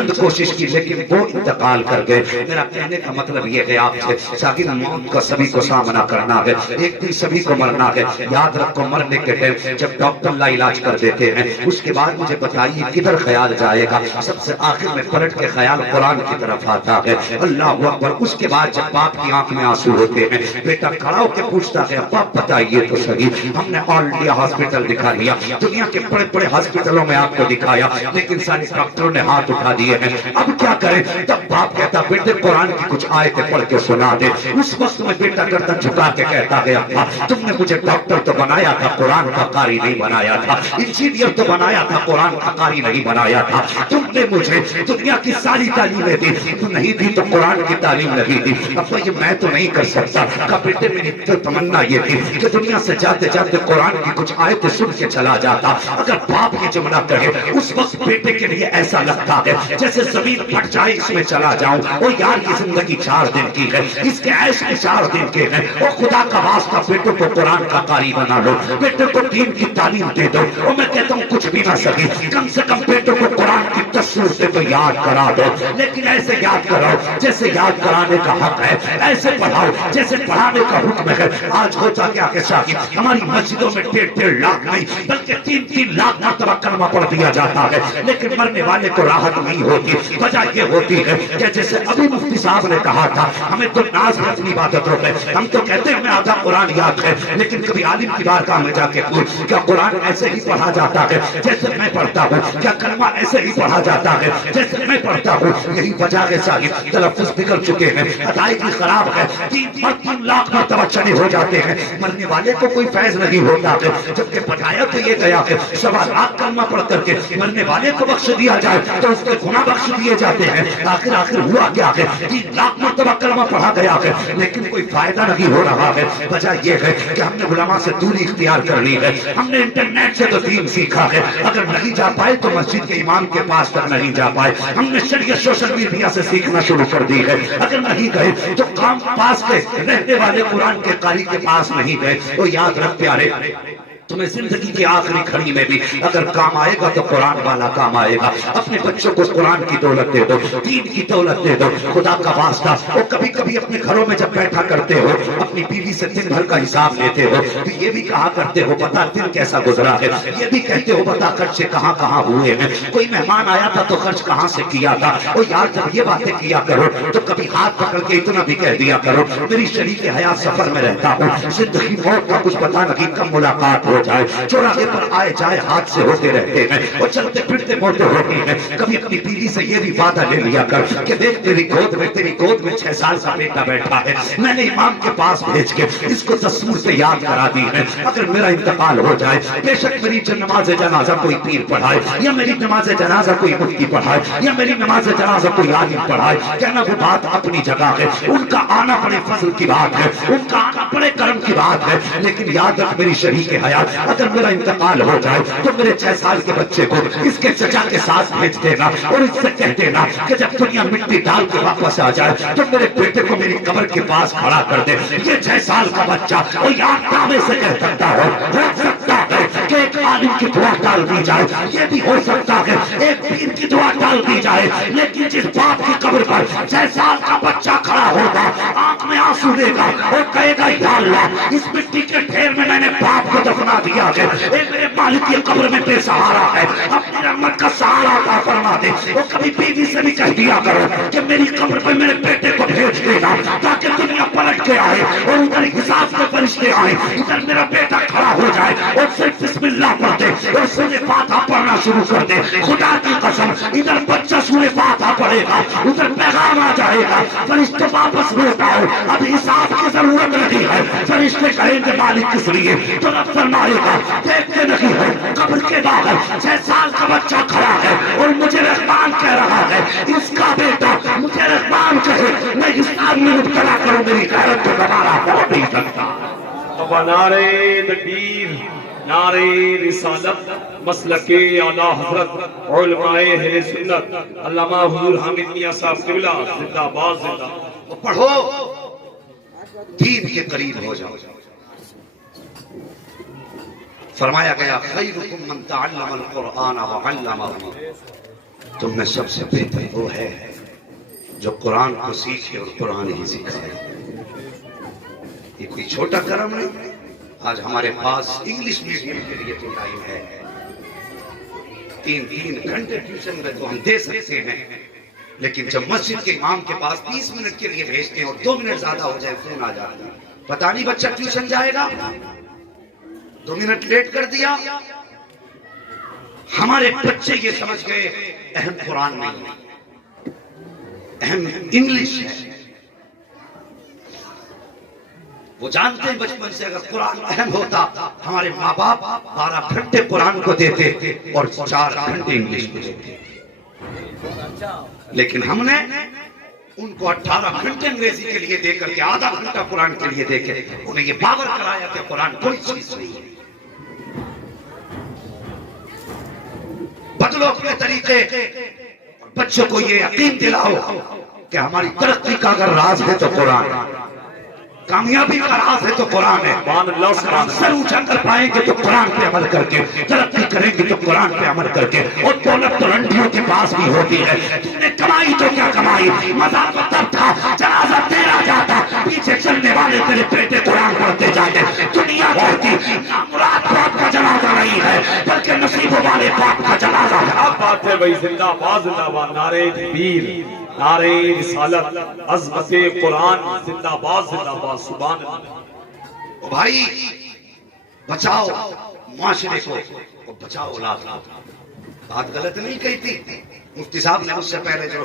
چند کوشش کی لیکن وہ انتقال کر گئے۔ میرا کہنے کا مطلب یہ ہے آپ سے ساکن موت کا سبھی کو سامنا کرنا ہے، ایک دن سبھی کو مرنا ہے۔ یاد رکھو مرنے کے ٹائم جب ڈاکٹر لا علاج کر دیتے ہیں اس کے بعد مجھے بتائیے کدھر خیال جائے گا؟ سب سے آخر میں پلٹ کے خیال قرآن کی طرف آتا ہے۔ اللہ اکبر۔ اس کے بعد جب باپ کی آنکھ میں آنسو ہوتے ہیں، بیٹا کھڑا ہو کے پوچھتا ہے باپ بتائیے تو صحیح، ہم نے آل انڈیا ہاسپٹل دکھا لیا، دنیا کے بڑے بڑے ہاسپٹلوں میں آپ کو دکھایا، لیکن سارے ڈاکٹروں نے ہاتھ اٹھا دیے ہیں، اب کیا کریں؟ تب باپ کہتا بیٹے قرآن کی کچھ آیتیں پڑھ کے سنا دے۔ اس وقت میں بیٹا گردن جھکا کے کہتا ہے ابا تم نے مجھے ڈاکٹر تو بنایا تھا، قرآن کا قاری نہیں بنایا تھا، انجینئر تو بنایا تھا، قرآن کا قاری نہیں بنایا تھا، تم نے مجھے دنیا کی ساری تعلیمیں دی، تو نہیں دی تو قرآن کی تعلیم نہیں دی۔ ابا یہ میں تو نہیں کر سکتا۔ کہا بیٹے میری تمنا یہ تھی کہ دنیا سے جاتے جاتے قرآن کی کچھ آیتیں سن کے چلا جاتا۔ اگر باپ یہ جملہ کہے اس وقت بیٹے کے لیے ایسا لگتا ہے جیسے زمین پھٹ جائے اس میں چلا جاؤں، اور یار یہ زندگی 4 دن کی ہے، اس کے عیش کے 4 دن کے ہیں، اور خدا کا واسطہ بیٹوں کو قرآن کا قاری بنا لو، بیٹے کو دین کی تعلیم دے دو، اور میں کہتا ہوں کچھ بھی نہ سکی کم سے کم بیٹوں کو قرآن کی تصویر سے تو یاد کرا دو، لیکن ایسے یاد کراؤ جیسے یاد کرانے کا حق ہے، ایسے پڑھاؤ جیسے پڑھانے کا حکم ہے۔ آج ہوتا کیا کہ شاہد ہماری مسجدوں میں 1.5 لاکھ نہیں بلکہ 3 لاکھ مرتبہ کلمہ پڑھ دیا جاتا ہے، لیکن مرنے والے کو راحت نہیں ہوتی۔ وجہ یہ ہوتی ہے کہ جیسے ابھی مفتی صاحب نے کہا تھا ہمیں تو ناز ہے اپنی عبادتوں میں، ہم تو کہتے ہیں ہمیں آدھا قرآن یاد ہے، لیکن کبھی عالم کی بارگاہ میں جا کے پوچھ کیا قرآن ایسے ہی پڑھا جاتا ہے جیسے میں پڑھتا ہوں؟ کیا کلمہ ایسے ہی پڑھا جاتا ہے جیسے میں پڑھتا ہوں؟ یہی وجہ ہے صاحب تلفظ بگڑ چکے ہیں، ادائیگی خراب ہے، 3 لاکھ مرتبہ چنے ہو جاتے ہیں، مرنے والے کو کوئی فیض نہیں ہوتا ہے، جبکہ بتایا تو یہ گیا کہ 1.25 لاکھ کلمہ پڑھ کر کے مرنے والے کو بخش دیا جائے تو اس کے گناہ بخش دیے جاتے ہیں۔ آخر ہوا کیا ہے؟ 3 لاکھ مرتبہ کلمہ پڑھا گیا ہے لیکن کوئی فائدہ نہیں ہو رہا ہے۔ وجہ یہ ہے کہ ہم نے علماء سے دوری اختیار کر لی ہے، ہم نے انٹرنیٹ سے تو دین سیکھا ہے، اگر نہیں جا پائے تو مسجد کے امام کے پاس تک نہیں جا پائے، ہم نے شریعت سوشل میڈیا سے سیکھنا شروع کر دی ہے، اگر نہیں گئے تو کام پاس کے رہنے والے قرآن کے قاری کے پاس نہیں گئے۔ تو یاد رکھ پیارے تمہیں زندگی کی آخری گھڑی میں بھی اگر کام آئے گا تو قرآن والا کام آئے گا۔ اپنے بچوں کو قرآن کی دولت دے دو، دین کی دولت دے دو، خدا کا واسطہ۔ اور کبھی کبھی اپنے گھروں میں جب بیٹھا کرتے ہو اپنی بیوی سے دن بھر کا حساب لیتے ہو تو یہ بھی کہا کرتے ہو بتا دن کیسا گزرا ہے، یہ بھی کہتے ہو بتا خرچے کہاں کہاں ہوئے ہیں، کوئی مہمان آیا تھا تو خرچ کہاں سے کیا تھا۔ اور یار جب یہ باتیں کیا کرو تو کبھی ہاتھ پکڑ کے اتنا بھی کہہ دیا کرو میری شریک حیات سفر میں رہتا ہوں، زندگی موت کا کچھ پتہ نہیں کب ملاقات ہو جائے، چوراہے پر آئے جائے ہاتھ سے ہوتے رہتے ہیں اور چلتے پھرتے موتے ہوتے ہیں۔ کبھی اپنی بیوی سے یہ بھی وعدہ لے لیا کر کہ دیکھ تیری گود میں 6 سال کا بیٹا بیٹھا ہے، میں نے امام کے پاس بھیج کے اس کو تصور سے یاد کرا دی ہے، اگر میرا انتقال ہو جائے بے شک میری نماز جنازہ کوئی پیر پڑھائے یا میری نماز جنازہ کوئی مفتی پڑھائے یا میری نماز جنازہ کوئی عالم پڑھائے، کہنا وہ بات اپنی جگہ ہے، ان کا آنا بڑے فضل کی بات ہے، ان کا آنا بڑے کرم کی بات ہے، لیکن یاد رکھ میری شریک حیات اگر میرا انتقال ہو جائے تو میرے 6 سال کے بچے کو اس کے چچا کے ساتھ بھیج دینا اور اس سے کہہ دینا کہ جب دنیا مٹی ڈال کے واپس آ جائے تو میرے بیٹے کو میری قبر کے پاس کھڑا کر دے۔ یہ 6 سال کا بچہ اور یاد دعوے سے کہہ سکتا ہو کہ ایک عالم کی دعا ڈال دی جائے، یہ بھی ہو سکتا ہے ایک پیر کی دعا ڈال دی جائے، لیکن جس باپ کی قبر پر 6 سال کا بچہ کھڑا ہوگا آنکھ میں آنسو دے گا اور کہے گا یا اللہ اس مٹی کے ڈھیر میں میں نے باپ کو دفنا دیا ہے، میرے مالک کی قبر میں بے سہارا ہے، اپنی رحمت کا سہارا عطا فرما دے۔ اور کبھی بیوی سے بھی کہہ دیا کرو کہ میری قبر پہ میرے بیٹے کو بھیج دینا تاکہ دنیا پلٹ کے آئے اور ادھر حساب کے فرشتے آئے، ادھر میرا بیٹا کھڑا ہو جائے اور صرف بسم اللہ پڑھ دے اور سورہ فاتحہ پڑھنا شروع کر دے۔ خدا کی قسم ادھر بچہ سورہ فاتحہ پڑھے گا ادھر پیغام آ جائے گا، فرشتے واپس لوٹ آؤ، اب حساب کی ضرورت نہیں ہے، فرشتے کہیں گے مالک کس لیے تو رب فرمائے گا دیکھتے نہیں ہے قبر کے باہر 6 سال کا بچہ کھڑا ہے اور مجھے رحمان کہہ رہا ہے اس کا بیٹا مجھے رحمان کہے، میں حساب میں مبتلا کروں، میری غیرت کو دوبارہ ہو نہیں سکتا۔ اب نعرے تکبیر، نعرے رسالت، مسلک اعلیٰ حضرت علماء اہل سنت علامہ حضور حامد میاں صاحب قبلہ زندہ باد زندہ۔ پڑھو دین کے قریب ہو جاؤ۔ فرمایا گیا خیرکم من تعلم القرآن وعلمہ، تم میں سب سے بہتر وہ ہے جو قرآن کو سیکھے اور قرآن ہی سکھائے. یہ کوئی چھوٹا کرم نہیں. آج ہمارے پاس انگلش میڈیم کے لیے تو ٹائم ہے. 3 گھنٹے ٹیوشن میں تو ہم دے سکتے ہیں، لیکن جب مسجد کے امام کے پاس 30 منٹ کے لیے بھیجتے ہیں اور 2 منٹ زیادہ ہو جائے فون آ جاتا ہے، پتہ نہیں بچہ ٹیوشن جائے گا، 2 منٹ لیٹ کر دیا. ہمارے بچے یہ سمجھ گئے اہم قرآن نہیں ہے، اہم انگلش ہے. وہ جانتے ہیں بچپن سے اگر قرآن اہم ہوتا ہمارے ماں باپ 12 گھنٹے قرآن کو دیتے اور 4 گھنٹے انگلش کو دیتے. لیکن ہم نے ان کو 18 گھنٹے انگریزی کے لیے دے کر کے آدھا گھنٹہ قرآن کے لیے دے کے انہیں یہ باور کرایا کہ قرآن کوئی چیز نہیں ہے. بدلو اپنے طریقے. بچوں کو یہ یقین دلاؤ کہ ہماری ترقی کا اگر راز ہے تو قرآن ہے، کامیابی کا راز ہے تو قرآن ہے. سر اونچا کر پائیں گے تو قرآن پہ عمل کر کے، ترقی کریں گے تو قرآن پہ عمل کر کے. اور دولت تو رنڈیوں کے پاس بھی ہوتی ہے. تم نے کمائی تو کیا کمائی، مزہ تو تب تھا جنازہ تیرا جاتا، پیچھے چلنے والے تیرے بیٹے قرآن پڑھتے جاتے. دنیا کہتی مراد باپ کا جنازہ نہیں ہے بلکہ نصیبوں والے باپ کا جنازہ ہے. اب بات ہے بھائی، زندہ باد زندہ باد، نعرہ تکبیر، نعرہ رسالت، عظمت قرآن، زندہ باد زندہ باد، سبحان اللہ. بھائی بچاؤ معاشرے کو اور بچاؤ اولاد کو. بات غلط نہیں کہی تھی مفتی صاحب نے مجھ سے پہلے جو